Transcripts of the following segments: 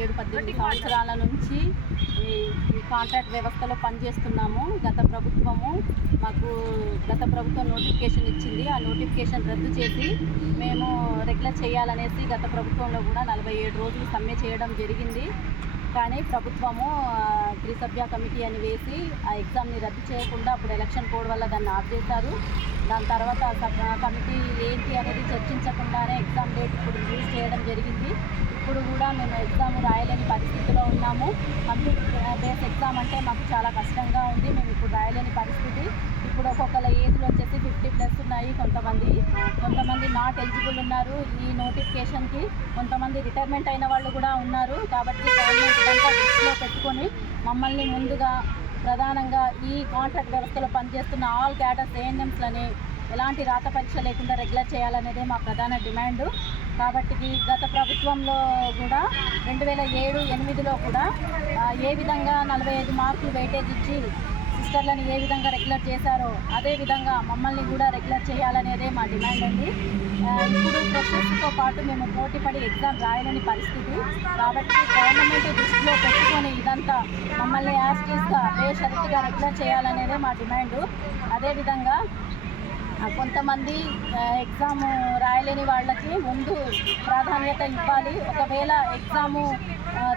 17-18 సంవత్సరాల నుంచి ఈ కాంట్రాక్ట్ వ్యవస్థలో పనిచేస్తున్నాము. గత ప్రభుత్వం నోటిఫికేషన్ ఇచ్చింది. ఆ నోటిఫికేషన్ రద్దు చేసి మేము రెగ్యులర్ చేయాలనేసి గత ప్రభుత్వంలో కూడా 47 రోజులు సమ్మె చేయడం జరిగింది. కానీ ప్రభుత్వము త్రిసభ్య కమిటీ అని వేసి ఆ ఎగ్జామ్ని రద్దు చేయకుండా అప్పుడు ఎలక్షన్ కోడ్ వల్ల దాన్ని ఆఫ్ చేశారు. దాని తర్వాత కమిటీ ఏంటి అనేది చర్చించకుండానే ఎగ్జామ్ డేట్ ఇప్పుడు రిలీజ్ చేయడం జరిగింది. ఇప్పుడు కూడా మేము ఎగ్జామ్ రాయలేని పరిస్థితిలో ఉన్నాము. కంప్యూటర్ బేస్ ఎగ్జామ్ అంటే మాకు చాలా కష్టంగా ఉంది. మేము ఇప్పుడు రాయలేని పరిస్థితి. ఇప్పుడు ఒక్కొక్కల ఏజ్లో వచ్చేసి 50+ ఉన్నాయి. కొంతమంది నాట్ ఎలిజిబుల్ ఉన్నారు ఈ నోటిఫికేషన్కి. కొంతమంది రిటైర్మెంట్ అయిన వాళ్ళు కూడా ఉన్నారు. కాబట్టి గవర్నమెంట్ ఇదంతా దృష్టిలో పెట్టుకొని మమ్మల్ని ముందుగా ప్రధానంగా ఈ కాంట్రాక్ట్ వ్యవస్థలో పనిచేస్తున్న ఆల్ క్యాడర్స్ ఏఎన్ఎంస్లని ఎలాంటి రాత పరీక్ష లేకుండా రెగ్యులర్ చేయాలనేదే మా ప్రధాన డిమాండు. కాబట్టి గత ప్రభుత్వంలో కూడా 2007-8లో కూడా ఏ విధంగా 45 మార్కులు వెయిటేజ్ ఇచ్చి సిస్టర్లను ఏ విధంగా రెగ్యులర్ చేశారో అదేవిధంగా మమ్మల్ని కూడా రెగ్యులర్ చేయాలనేదే మా డిమాండ్ అండి. ఇప్పుడు ఫ్రెషర్స్తో పాటు మేము పోటీపడి ఎగ్జామ్ రాయలేని పరిస్థితి. కాబట్టి గవర్నమెంట్ దృష్టిలో పెట్టుకొని ఇదంతా మమ్మల్ని యాస్టీస్గా బేషరతుగా రెగ్యులర్ చేయాలనేదే మా డిమాండు. అదేవిధంగా కొంతమంది ఎగ్జామ్ రాయలేని వాళ్ళకి ముందు ప్రాధాన్యత ఇవ్వాలి. ఒకవేళ ఎగ్జాము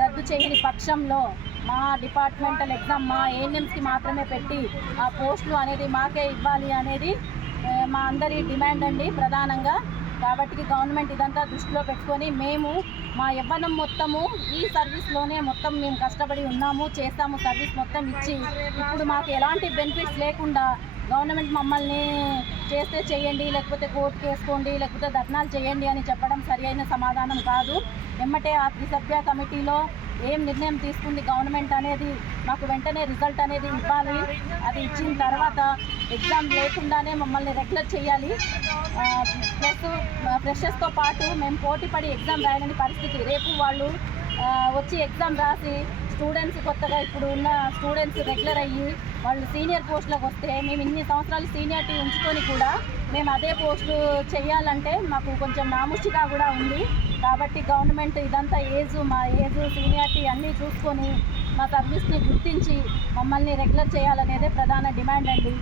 రద్దు చేయని పక్షంలో మా డిపార్ట్మెంటల్ ఎగ్జామ్ మా ఏఎన్ఎంస్కి మాత్రమే పెట్టి ఆ పోస్టులు అనేది మాకే ఇవ్వాలి అనేది మా అందరి డిమాండ్ అండి ప్రధానంగా. కాబట్టి గవర్నమెంట్ ఇదంతా దృష్టిలో పెట్టుకొని మేము మా యవ్వనం మొత్తము ఈ సర్వీస్లోనే మొత్తం మేము కష్టపడి ఉన్నాము, చేస్తాము. సర్వీస్ మొత్తం ఇచ్చి ఇప్పుడు మాకు ఎలాంటి బెనిఫిట్స్ లేకుండా గవర్నమెంట్ మమ్మల్ని చేస్తే చేయండి, లేకపోతే కోర్టుకు వేసుకోండి, లేకపోతే ధర్నాలు చేయండి అని చెప్పడం సరి అయిన సమాధానం కాదు. ఎమ్మటే ఆ త్రిసభ్య కమిటీలో ఏం నిర్ణయం తీసుకుంది గవర్నమెంట్ అనేది మాకు వెంటనే రిజల్ట్ అనేది ఇవ్వాలి. అది ఇచ్చిన తర్వాత ఎగ్జామ్ లేకుండానే మమ్మల్ని రెగ్యులర్ చేయాలి. ప్లస్ ఫ్రెషర్స్తో పాటు మేము పోటీపడి ఎగ్జామ్ రాయలేని పరిస్థితి. రేపు వాళ్ళు వచ్చి ఎగ్జామ్ రాసి స్టూడెంట్స్ కొత్తగా ఇప్పుడు ఉన్న స్టూడెంట్స్ రెగ్యులర్ అయ్యి వాళ్ళు సీనియర్ పోస్టులకు వస్తే మేము ఇన్ని సంవత్సరాలు సీనియారిటీ ఉంచుకొని కూడా మేము అదే పోస్టు చేయాలంటే మాకు కొంచెం నాముష్టిగా కూడా ఉంది. కాబట్టి గవర్నమెంట్ ఇదంతా మా ఏజు సీనియారిటీ అన్నీ చూసుకొని మా సర్వీస్ని గుర్తించి మమ్మల్ని రెగ్యులర్ చేయాలనేదే ప్రధాన డిమాండ్ అండి.